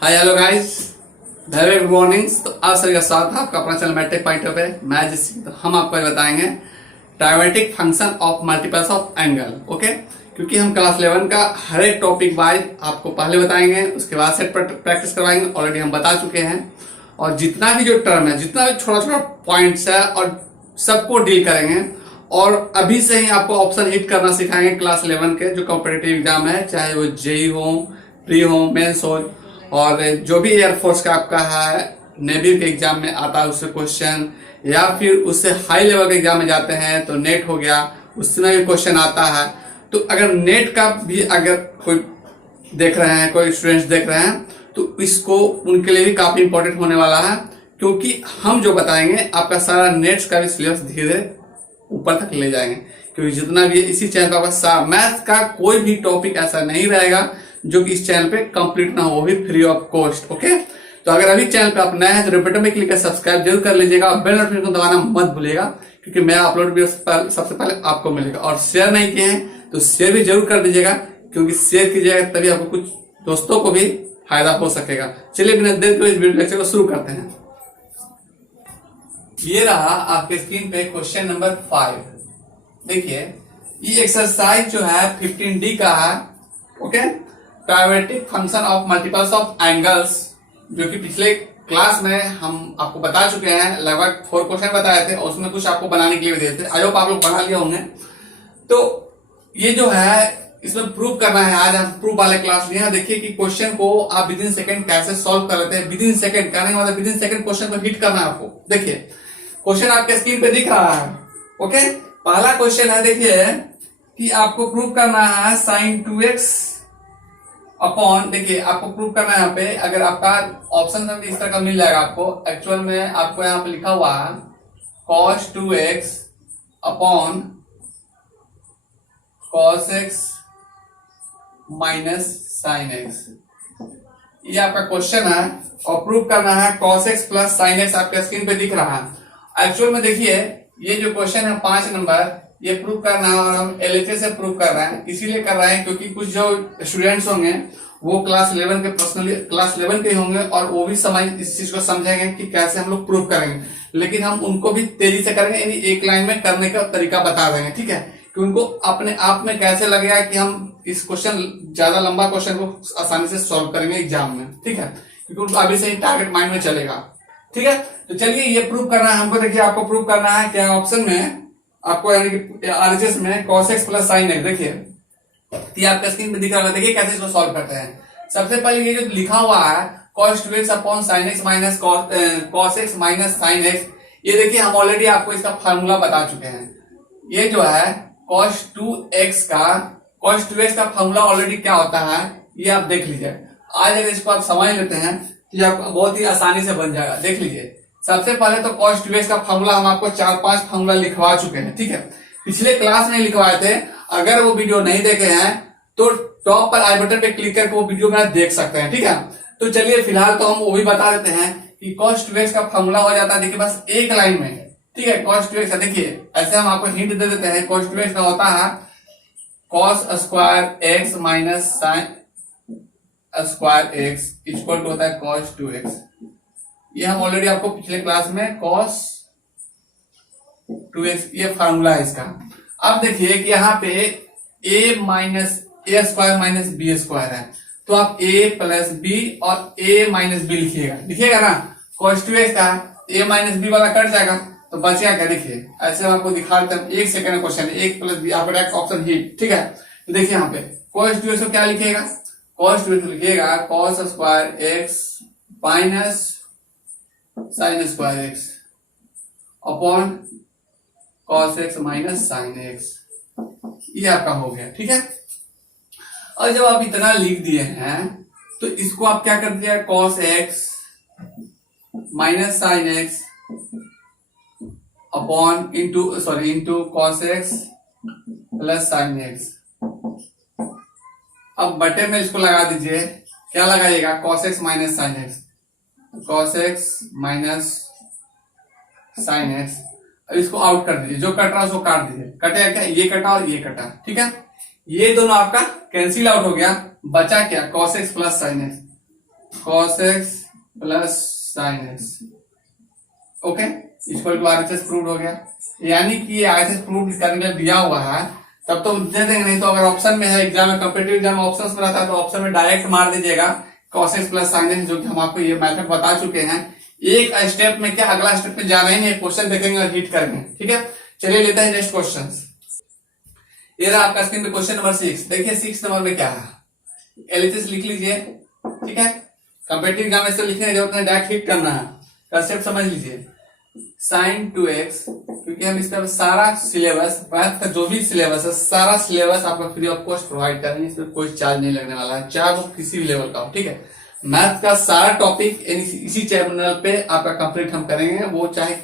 Hi hello guys, very good morning. तो आप सभी का स्वागत है आपका अपना चैनल मैट्रिक पॉइंट पे। मैं जिस तो हम आपको बताएंगे trimetric function of multiples of angle. Okay, क्योंकि हम क्लास 11 का हर एक टॉपिक वाइज आपको पहले बताएंगे, उसके बाद सेट प्रैक्टिस करवाएंगे। ऑलरेडी हम बता चुके हैं, और जितना भी जो टर्म है, जितना भी छोटा छोटा पॉइंट्स है, और सबको डील करेंगे। और अभी से ही आपको ऑप्शन हिट करना सिखाएंगे क्लास 11 के जो कॉम्पिटिटिव एग्जाम है, चाहे वो जेई हो, प्री हो, मेंस हो, और जो भी एयरफोर्स का आपका है, नेवी के एग्जाम में आता है उससे क्वेश्चन, या फिर उससे हाई लेवल के एग्जाम में जाते हैं तो नेट हो गया, उसमें भी क्वेश्चन आता है। तो अगर नेट का भी अगर कोई देख रहे हैं, कोई स्टूडेंट्स देख रहे हैं, तो इसको उनके लिए भी काफी इंपॉर्टेंट होने वाला है, क्योंकि हम जो बताएंगे आपका सारा नेट्स का भी सिलेबस धीरे धीरे ऊपर तक ले जाएंगे। क्योंकि जितना भी इसी चैनल पर आपका मैथ का कोई भी टॉपिक ऐसा नहीं रहेगा जो कि इस चैनल पे कंप्लीट ना हो, वो भी फ्री ऑफ कॉस्ट। ओके, तो अगर अभी चैनल पे आप नए हैं तो रेड बटन में क्लिक कर सब्सक्राइब जरूर कर लीजिएगा, और बेल नोटिफिकेशन दबाना मत भूलिएगा, क्योंकि मैं अपलोड वीडियो सबसे पहले आपको मिलेगा। और शेयर नहीं किए हैं तो शेयर भी जरूर कर दीजिएगा, क्योंकि शेयर कीजिएगा तभी आपको कुछ दोस्तों को भी फायदा हो सकेगा। चलिए बिना देर के इस वीडियो लेक्चर को शुरू करते हैं। ये रहा आपके स्क्रीन पे क्वेश्चन नंबर 5। देखिए, ये एक्सरसाइज जो है 15D का है। Okay, trimetric function of multiples of angles, जो कि पिछले क्लास में हम आपको बता चुके हैं। लगभग 4 क्वेश्चन बताए थे, और उसमें कुछ आपको बनाने के लिए भी दिए थे। आई होप आप लोग बना लिए होंगे। तो ये जो है, इसमें प्रूव करना है। आज हम प्रूफ वाले क्लास लिए हैं। देखिए कि क्वेश्चन को आप विद इन सेकंड कैसे सॉल्व कर लेते हैं। विद इन सेकंड कहने का मतलब विद इन सेकंड क्वेश्चन को हिट करना है आपको। देखिए, क्वेश्चन आपके स्क्रीन पे दिख रहा है। ओके, पहला क्वेश्चन है, देखिए कि आपको प्रूव करना है sin 2x अपॉन, देखिए आपको प्रूव करना है यहाँ पे। अगर आपका ऑप्शन में भी इस तरह का मिल जाएगा आपको, एक्चुअल में आपको यहाँ पे लिखा हुआ है cos 2x upon cos x minus sin x। ये आपका क्वेश्चन है, और प्रूव करना है cos x plus sin x। आपके स्क्रीन पे दिख रहा है। एक्चुअल में देखिए, ये जो क्वेश्चन है 5 नंबर, ये प्रूव करना है, और हम एलएचएस से प्रूव कर रहे हैं। इसीलिए कर रहे हैं क्योंकि कुछ जो स्टूडेंट्स होंगे वो क्लास 11 के पर्सनली क्लास 11 के होंगे, और वो भी समझ इस चीज को समझेंगे कि कैसे हम लोग प्रूव करेंगे। लेकिन हम उनको भी तेजी से करेंगे, यानी एक लाइन में करने का तरीका बता देंगे। ठीक है, कि उनको अपने आप में कैसे लगेगा कि हम इस क्वेश्चन, ज्यादा लंबा क्वेश्चन को आसानी से सॉल्व करेंगे एग्जाम में। ठीक है, क्योंकि उनको अभी से ही टारगेट माइंड में चलेगा। ठीक है, तो चलिए ये प्रूव करना है हमको। देखिए, आपको प्रूव करना है क्या ऑप्शन में, आपको यानी कि आरएचएस में cos x plus sin x। देखिए, ये आपका स्क्रीन पे दिख रहा है। देखिए कैसे इसको सॉल्व करते हैं। सबसे पहले ये जो लिखा हुआ है cos 2x upon sin x minus cos x minus sin x, ये देखिए हम ऑलरेडी आपको इसका फार्मूला बता चुके हैं। ये जो है cos 2x का फार्मूला ऑलरेडी क्या होता है, ये आप देख लीजिए। आज अगर इसको आप समझ लेते हैं तो आपको बहुत ही आसानी से बन जाएगा। देख लीजिए, सबसे पहले तो cos 2x का फार्मूला हम आपको 4-5 फार्मूला लिखवा चुके हैं। ठीक है, पिछले क्लास में लिखवाए थे। अगर वो वीडियो नहीं देखे हैं तो टॉप पर आई बटन पे क्लिक करके वो वीडियो में देख सकते हैं। ठीक है, तो चलिए फिलहाल तो हम वो भी बता देते हैं कि cos 2x का फार्मूला हो जाता है, देखिए बस एक लाइन में। ठीक है, cos 2x का देखिए ऐसे हम आपको हिंट दे देते हैं। cos 2x का होता है cos square x minus sin square x equal to होता है cos 2x। ये हम ऑलरेडी आपको पिछले क्लास में cos 2x ये फार्मूला है इसका। अब देखिए कि यहाँ पे a minus A square minus B square है, तो आप a प्लस बी और a माइनस बी लिखिएगा ना। cos 2x का a माइनस बी वाला कट जाएगा, तो बचेगा क्या। देखिए ऐसे हम आपको दिखा देते हैं। 1 सेकंड का क्वेश्चन है, 1 प्लस बी, आपका डायरेक्ट ऑप्शन हिट। ठीक है, तो देखिए यहाँ पे cos 2x को क्या लिखिएगा, cos 2x लिखिएगा cos square x minus sin square x upon cos x minus sin x। ये आपका हो गया। ठीक है, और जब आप इतना लिख दिए हैं तो इसको आप क्या कर दिया, cos x minus sin x upon into cos x plus sin x। अब बटे में इसको लगा दीजिए, क्या लगाइएगा, cos x minus sin x, cos x minus sin x। अब इसको आउट कर दीजिए, जो कट रहा है उसको काट दीजिए। कटेगा क्या, ये कटा और ये कटा। ठीक है, ये दोनों आपका कैंसिल आउट हो गया, बचा क्या cos x plus sin x। cos x plus sin x, okay, equal to RHS prove हो गया। यानी कि RHS प्रूव करने के लिए दिया हुआ है तब तो दे देंगे, नहीं तो अगर ऑप्शन में है एग्जाम में, कॉम्पिटिटिव एग्जाम ऑप्शंस में रहता है तो ऑप्शन में डायरेक्ट मार दीजिएगा cos x plus sin x, जो कि हम आपको ये मेथड बता चुके हैं। एक स्टेप में क्या, अगला स्टेप में जाना ही नहीं, क्वेश्चन देखेंगे और हिट करेंगे, ठीक है। चलिए लेते हैं नेक्स्ट क्वेश्चन। ये रहा आपका स्क्रीन पे क्वेश्चन नंबर 6। देखिए 6 नंबर में क्या है, एलएचएस लिख लीजिए, ठीक है। कॉम्पिटिटिव एग्जाम में से लिखने की जरूरत नहीं, डायरेक्ट हिट करना है, कंसेप्ट समझ लीजिए। sin 2x, क्योंकि हम इसका सारा सिलेबस, मैथ का जो भी सिलेबस है सारा सिलेबस आपको फ्री ऑफ कॉस्ट प्रोवाइड करेंगे, इसमें कोई चार्ज नहीं लगने वाला है, चाहे वो किसी भी लेवल का हो, ठीक है। मैथ का सारा टॉपिक इसी चैनल पे आपका कंप्लीट हम करेंगे, वो चाहे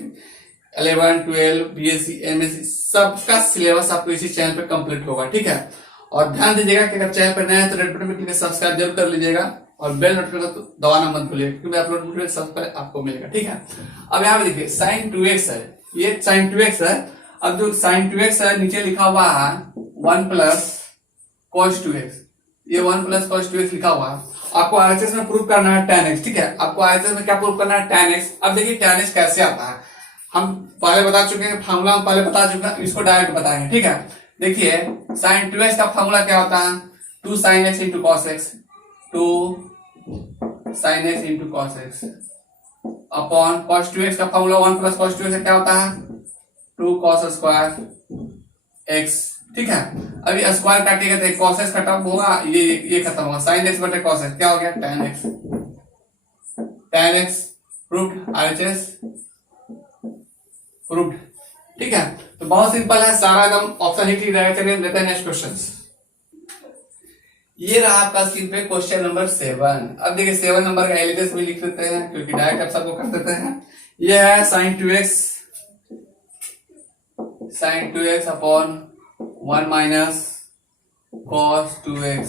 11, 12, बीएससी, एमएससी, सबका सिलेबस आपको इसी चैनल पे कंप्लीट होगा, ठीक है। और ध्यान दीजिएगा कि अगर चैनल पर नया है तो रेड बटन में क्लिक करके सब्सक्राइब जरूर कर लीजिएगा और बेल नोटिफिकेशन तो दबाना मत भूलिएगा, क्योंकि मैं अपलोड वीडियो सबसे पहले आपको मिलेगा, ठीक है। अब यहाँ पे देखिए sin 2x है, ये sin 2x है। अब जो sin 2x है नीचे लिखा हुआ है 1 प्लस cos 2x, ये 1 प्लस cos 2x लिखा हुआ है। आपको RHS में प्रूव करना है tan x, ठीक है। आपको RHS में क्या प्रूव करना है, tan x। अब देखिए tan x कैसे आता है, हम पहले बता चुके हैं, फार्मूला हम पहले बता चुके हैं, इसको डायरेक्ट बताएंगे, ठीक है। देखिए sin 2x का फार्मूला क्या होता है, 2 sin x into cos x, 2 sin x into cos x upon cos 2x का फार्मूला 1 प्लस cos 2x क्या होता है, 2 cos स्क्वायर x, ठीक है। अभी स्क्वायर काटिएगा तो cos x खत्म होगा, ये खत्म होगा, sin x बटे cos x क्या हो गया, tan x। tan x proved, RHS proved, ठीक है। तो बहुत सिंपल है, सारा एकदम ऑप्शन ही ठीक रहेगा। चलिए लेते हैं नेक्स्ट क्वेश्चन। ये रहा आपका स्क्रीन पे क्वेश्चन नंबर 7। अब देखिए 7 नंबर का एलएचएस भी लिख लेते हैं, क्योंकि डायरेक्ट आप सबको कर देते हैं। ये है sin 2x upon 1 minus cos 2x।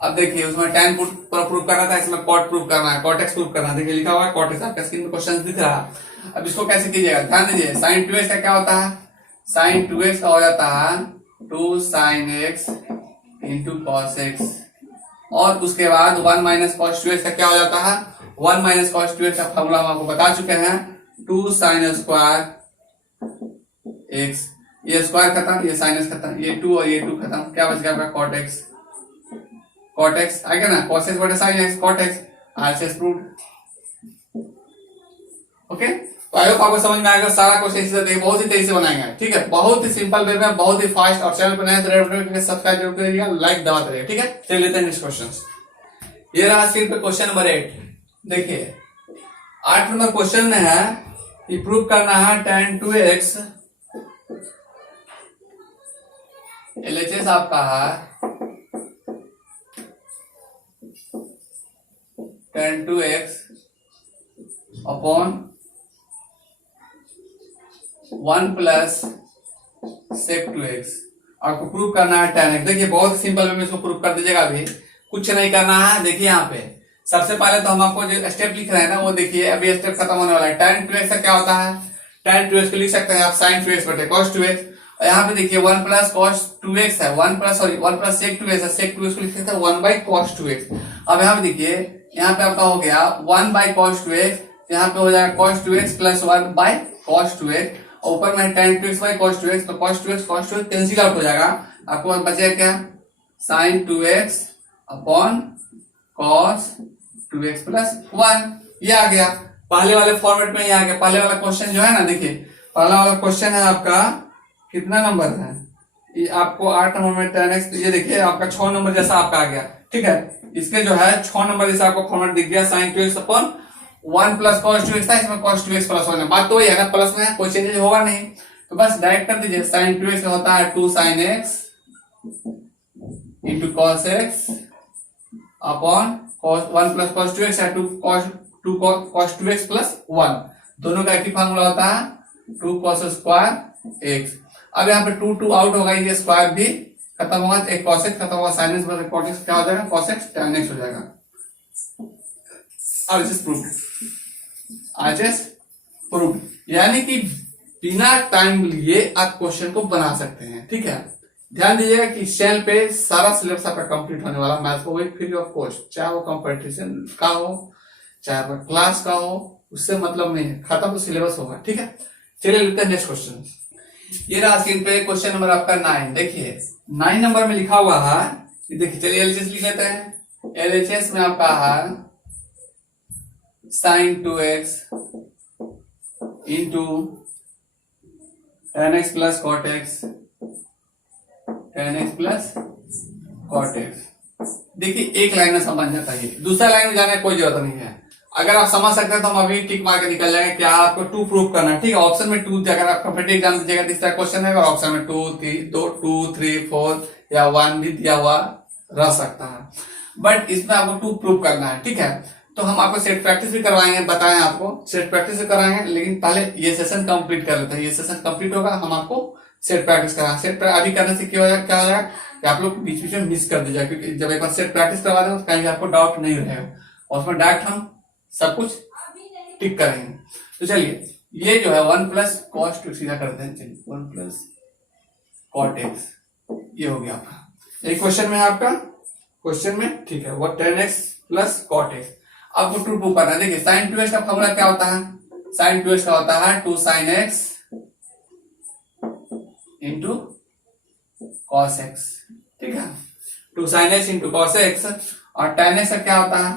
अब देखिए उसमें tan प्रूव करना था, इसमें cot प्रूव करना है, cot x प्रूव करना है। देखिए लिखा हुआ है cot x, आपका स्क्रीन पे क्वेश्चन दिख रहा है। अब इसको कैसे कीजिएगा, ध्यान दीजिए। sin 2x का क्या होता है, sin 2x का हो जाता है 2 sin x into cos x, और उसके बाद 1 माइनस cos 2x का क्या हो जाता है, 1 माइनस cos 2x का फॉर्मूला हम आपको बता चुके हैं, 2 sin स्क्वायर x, ये स्क्वायर खत्म, ये sin x खत्म, ये 2 और ये 2 खत्म, क्या बच गया आपका cot x। cot x आएगा ना, cos x बटे sin x, cot x, RHS proved, okay. तो आई होप आपको समझ में आएगा। सारा क्वेश्चन इसी तरह बहुत ही तेजी से बनाएंगे, ठीक है, बहुत ही सिंपल वे में, बहुत ही फास्ट। और चैनल पर नए तो रेड बटन को सब्सक्राइब जरूर करिएगा, लाइक दबाते रहिए, ठीक है। चलिए लेते हैं नेक्स्ट क्वेश्चन। ये रहा स्क्रीन पे क्वेश्चन नंबर 8। देखिए 8 नंबर क्वेश्चन में है कि प्रूव करना है tan 2x, एलएचएस आपका है tan 2x upon 1 plus sec 2x। आपको प्रूव करना है tan x। देखिए बहुत सिंपल वे में इसको प्रूव कर दीजिएगा, अभी कुछ नहीं करना है। देखिए यहाँ पे सबसे पहले तो हम आपको जो स्टेप लिख रहे हैं ना, वो देखिए अभी स्टेप खत्म होने वाला है। tan 2x का क्या होता है, tan 2x को लिख सकते हैं आप sin 2x बटे cos 2x। और यहाँ पे देखिए 1 प्लस cos 2x है, 1 प्लस sec 2x है, sec 2x को लिख सकते हैं 1 बाई cos 2x। अब यहाँ पे देखिए, यहाँ पे आपका हो गया 1 बाई cos 2x, यहाँ पे हो जाएगा cos 2x plus 1 by cos 2x, ऊपर में tan 2x by cos 2x, तो cos 2x कैंसिल आउट हो जाएगा। आपको बचेगा क्या, sin 2x upon cos 2x plus 1, ये आ गया। पहले वाले फॉर्मेट में ये आ गया। पहले वाला क्वेश्चन जो है ना, देखिए पहला वाला क्वेश्चन है आपका कितना नंबर है, ये आपको 8 नंबर में tan x, ये देखिए आपका 6 नंबर जैसा आपका आ गया, ठीक है। इसके जो है 6 नंबर जैसा आपको फॉर्मेट दिख गया, sin 2x upon 1 plus cos 2x था, इसमें cos 2x प्लस 1 है। बात तो वही है ना, प्लस में कोई चेंजेस होगा नहीं, तो बस डायरेक्ट कर दीजिए। sin 2x होता है 2 sin x into cos x upon 1 plus cos 2x है 2 cos 2x प्लस 1, दोनों का एक ही फॉर्मूला होता है 2 cos स्क्वायर x। अब यहाँ पे 2 आउट होगा, ये स्क्वायर भी खत्म होगा, एक cos x खत्म होगा, sin x plus cos x क्या हो जाएगा, cos x tan x हो जाएगा। RHS प्रूव्ड, यानी कि बिना टाइम लिए आप क्वेश्चन को बना सकते हैं, ठीक है। ध्यान दीजिएगा कि इस चैनल पे सारा सिलेबस आपका कंप्लीट होने वाला मैथ्स को फ्री ऑफ कॉस्ट, चाहे वो कंपटीशन का हो चाहे आपका क्लास का हो, उससे मतलब नहीं है, खत्म तो सिलेबस होगा। ठीक है, चलिए लेते हैं नेक्स्ट क्वेश्चन। ये रहा स्क्रीन पे क्वेश्चन नंबर आपका 9। देखिए 9 नंबर में लिखा हुआ है, देखिए चलिए एलएचएस लिख लेते हैं। एलएचएस में आपका है sin 2x into tan x plus cot x, tan x plus cot x। देखिए एक लाइन में समझ जाता है, दूसरा लाइन में जाने की कोई जरूरत नहीं है। अगर आप समझ सकते हैं तो हम अभी टिक मार के निकल जाएंगे। क्या आपको 2 प्रूव करना है, ठीक है। ऑप्शन में 2, अगर आप कंप्लीट एग्जाम दीजिएगा तो इस तरह क्वेश्चन है, ऑप्शन में 2 3 4 या 1 भी दिया हुआ रह सकता है, बट इसमें आपको 2 प्रूव करना है, ठीक है। तो हम आपको सेट प्रैक्टिस भी करवाएंगे, बताएं आपको सेट प्रैक्टिस भी कराएंगे, लेकिन पहले ये सेशन कंप्लीट कर लेते हैं। ये सेशन कंप्लीट होगा, हम आपको सेट प्रैक्टिस कराएंगे। सेट अभी करने से क्या हो जाएगा कि आप लोग बीच बीच में मिस कर दीजिएगा, क्योंकि जब एक बार सेट प्रैक्टिस करवा देंगे तो कहीं भी आपको डाउट नहीं रहेगा, और उसमें डायरेक्ट हम सब कुछ टिक करेंगे। तो चलिए ये जो है 1 प्लस कॉस टू सीधा करते हैं। चलिए 1 प्लस कॉट एक्स, ये हो गया आपका। ये क्वेश्चन में है आपका, क्वेश्चन में, ठीक है। वो tan x plus cot X आपको ट्रू प्रूव करना है। देखिए sin 2x का फॉर्मूला क्या होता है, sin 2x का होता है 2 sin x into cos x, ठीक है। 2 sin x into cos x, और tan x का क्या होता है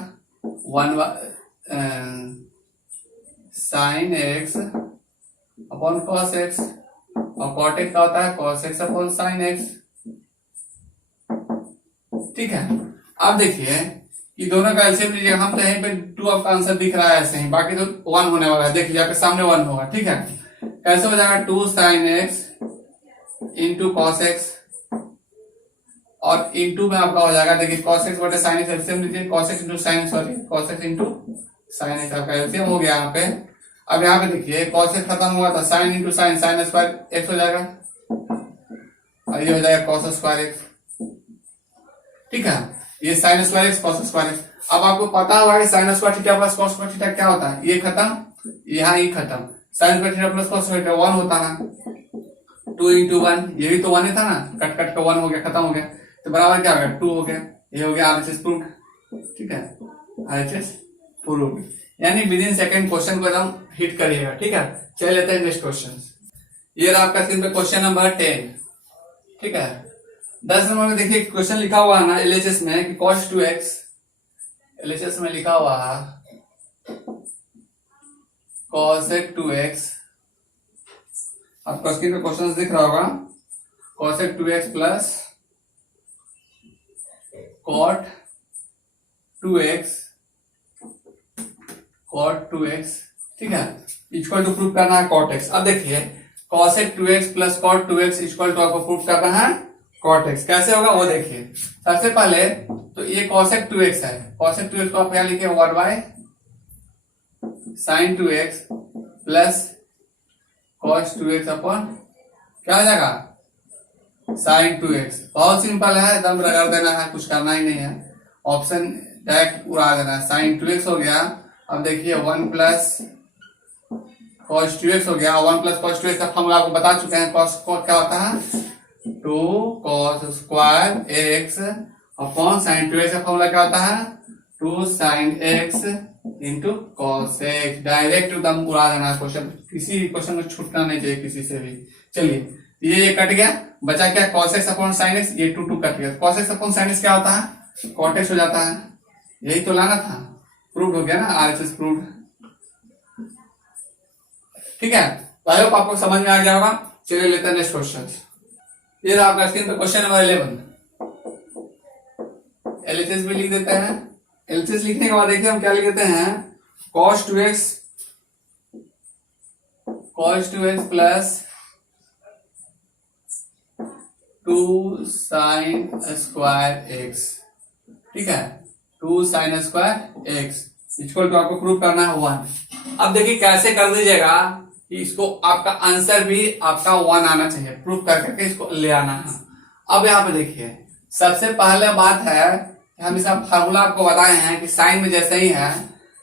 1 sin x upon cos x, और cot x का होता है cos x upon sin x, ठीक है। अब देखिए कि दोनों का एलसीएम लीजिए, हम तो यहीं पे 2 आपका आंसर दिख रहा है ऐसे ही, बाकी तो 1 होने वाला है। देखिए आपके सामने 1 होगा, ठीक है। कैसे हो जाएगा 2 sin x into cos x, और इंटू में आपका हो जाएगा, देखिए cos x बटे sin x, एलसीएम लीजिए cos x into sin, sorry cos x into sin x आपका एलसीएम हो गया यहाँ पे। अब यहाँ पे देखिए cos x खत्म हुआ था, sin into sin, sin square x हो जाएगा, और ये हो जाएगा cos स्क्वायर x, ठीक है। ये sin square x cos square x। अब आपको पता होगा कि sin square theta plus cos square theta क्या होता है, ये खत्म, यहाँ ये खत्म, sin square theta plus cos square theta 1 होता है, 2 इंटू 1, ये भी तो 1 ही था ना, कट कट का 1 हो गया, खत्म हो गया, तो बराबर क्या हो गया 2 हो गया। ये हो गया आरएचएस प्रूव्ड, ठीक है, आरएचएस प्रूव्ड, यानी विद इन सेकंड क्वेश्चन को एकदम हिट करिएगा, ठीक है। चलिए लेते हैं नेक्स्ट क्वेश्चन। ये रहा आपका स्क्रीन पे क्वेश्चन नंबर 10, ठीक है। 10 नंबर में देखिए क्वेश्चन लिखा हुआ है ना एलएचएस में कि cos 2x, एलएचएस में लिखा हुआ है cos 2x, आपका स्क्रीन पे क्वेश्चन दिख रहा होगा, cos 2x plus cot 2x, cot 2x, ठीक है, इक्वल टू प्रूफ करना है cot x। अब देखिए cos 2x plus cot 2x equal to आपको प्रूफ करना है cot x। कैसे होगा वो देखिए, सबसे पहले तो ये cos 2x है, cos 2x को आप क्या लिखे 1 by sin 2x plus cos 2x upon क्या हो जाएगा sin 2x। बहुत सिंपल है, एकदम रगड़ देना है, कुछ करना ही नहीं है, ऑप्शन डायरेक्ट उड़ा देना है। sin 2x हो गया, अब देखिए 1 प्लस cos 2x हो गया, 1 प्लस cos 2x का फॉर्मूला आपको बता चुके हैं, cos क्या होता है 2 cos square x upon sin 2x का फॉर्मूला क्या होता है 2 sin x into cos x। Direct एकदम उड़ा देना है क्वेश्चन, किसी क्वेश्चन में छूटना नहीं चाहिए किसी से भी। चलिए ये कट गया, बचा क्या cos x upon sin x, ये 2 कट गया, cos x upon sin x क्या होता है cot x हो जाता है, यही तो लाना था, प्रूव्ड हो गया ना, आरएचएस प्रूव्ड, ठीक है। आई होप आपको समझ में आ गया होगा। चलिए लेते हैं नेक्स्ट क्वेश्चन। ये रहा आपका स्क्रीन पे क्वेश्चन नंबर 11। एलएचएस भी लिख देते हैं। एलएचएस लिखने के बाद देखिए हम क्या लिख देते हैं cos 2x plus 2 sin square x, ठीक है, 2 sin square x equal to आपको प्रूव करना है 1। अब देखिए कैसे कर दीजिएगा कि इसको आपका आंसर भी आपका 1 आना चाहिए, प्रूफ कर करके इसको ले आना है। अब यहाँ पे देखिए सबसे पहले बात है कि हम इसका फार्मूला आपको बताए हैं कि साइन में जैसे ही है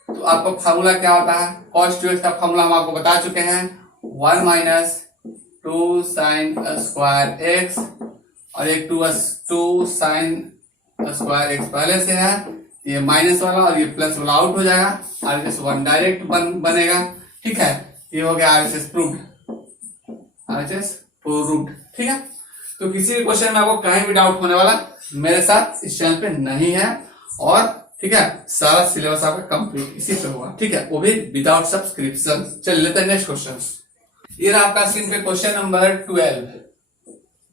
तो आपको फार्मूला क्या होता है, cos 2x का फार्मूला हम आपको बता चुके हैं 1 माइनस 2 sin स्क्वायर x और एक टू साइन स्क्वायर एक्स पहले से है, ये माइनस वाला और ये प्लस वाला आउट हो जाएगा, RHS 1 डायरेक्ट बनेगा। ठीक है, ये हो गया RHS प्रूव्ड, RHS प्रूव्ड। ठीक है, तो किसी भी क्वेश्चन में आपको कहीं भी डाउट होने वाला मेरे साथ इस चैनल पे नहीं है, और ठीक है सारा सिलेबस आपका कंप्लीट इसी पे हुआ। ठीक है, वो भी विदाउट सब्सक्रिप्शन। चलिए लेते हैं नेक्स्ट क्वेश्चन। ये रहा आपका स्क्रीन पे क्वेश्चन नंबर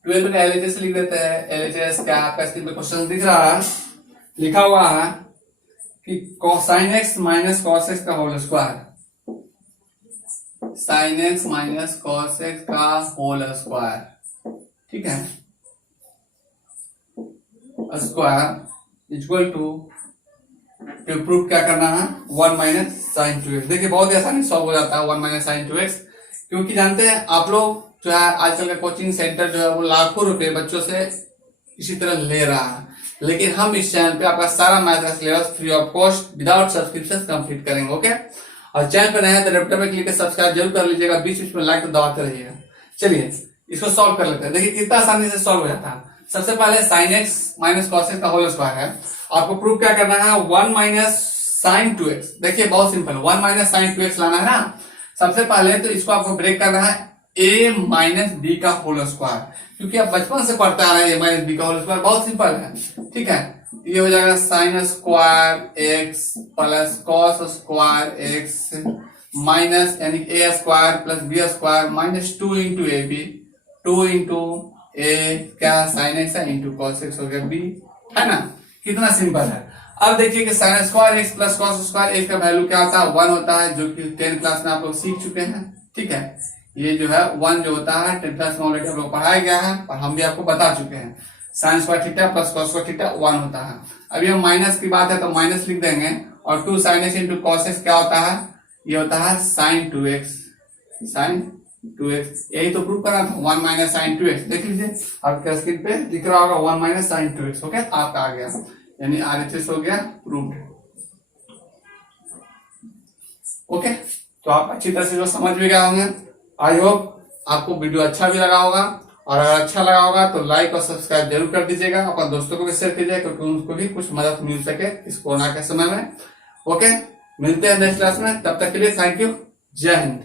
12 का LHS लिख देते हैं। LHS क्या आपका स्क्रीन पे क्वेश्चन दिख रहा है, लिखा हुआ है कि sine x minus cos x का whole square, sine x minus cos x का होल स्क्वायर, ठीक है, स्क्वायर इक्वल टू प्रूफ क्या करना है 1 माइनस साइन 2x। देखिए बहुत ही आसानी सॉल्व हो जाता है 1 माइनस साइन 2x, क्योंकि जानते हैं आप लोग जो है आजकल का कोचिंग सेंटर जो है वो लाखों रुपए बच्चों से इसी तरह ले रहा है, लेकिन हम इस चैनल पे आपका सारा मैथ का syllabus free of cost without subscription complete करेंगे। ओके, और चैनल पे नया है तो लेफ्ट पे क्लिक कर सब्सक्राइब जरूर कर लीजिएगा, बीच बीच में लाइक तो दबाते रहिएगा। चलिए इसको सॉल्व कर लेते हैं। देखिए कितना आसानी से सॉल्व हो जाता है। सबसे पहले sign x minus cos x का होल स्क्वायर है, आपको प्रूफ क्या करना है 1 माइनस साइन 2x। देखिए बहुत सिंपल, 1 माइनस साइन 2x लाना है ना। सबसे पहले तो इसको आपको ब्रेक करना है a माइनस बी का होल स्क्वायर, क्योंकि आप बचपन से पढ़ते आ रहे हैं a माइनस बी का होल स्क्वायर, बहुत सिंपल है। ठीक है, ये हो जाएगा sine square x plus cos square x minus यानी a square plus b square minus 2 into a b, 2 into a क्या साइन एक्स है इंटू कॉस एक्स हो गया बी, है ना। कितना सिंपल है। अब देखिए कि sign square x plus cos square x का वैल्यू क्या होता है 1 होता है, जो कि 10 क्लास में आप लोग सीख चुके हैं। ठीक है, ये जो है 1 जो होता है 10 क्लास में ऑलरेडी आप लोग पढ़ाया गया है और हम भी आपको बता चुके हैं। Sine square theta plus cos square theta 1 होता है। अभी हम माइनस की बात है तो माइनस लिख देंगे, और 2 sine x into cos x क्या होता है, ये होता है साइन 2x, साइन 2x। यही तो प्रूव करना था 1 माइनस साइन 2x। देख लीजिए आपके स्क्रीन पे दिख रहा होगा 1 माइनस साइन 2x। ओके, आपका आ गया, यानी RHS हो गया प्रूव्ड। ओके, तो आप अच्छी तरह से जो समझ भी गए होंगे। आई होप आपको वीडियो अच्छा भी लगा होगा, और अगर अच्छा लगा होगा तो लाइक और सब्सक्राइब जरूर कर दीजिएगा, अपने दोस्तों को भी शेयर कीजिएगा, क्योंकि उनको भी कुछ मदद मिल सके इस कोरोना के समय में। ओके, मिलते हैं नेक्स्ट क्लास में, तब तक के लिए थैंक यू, जय हिंद।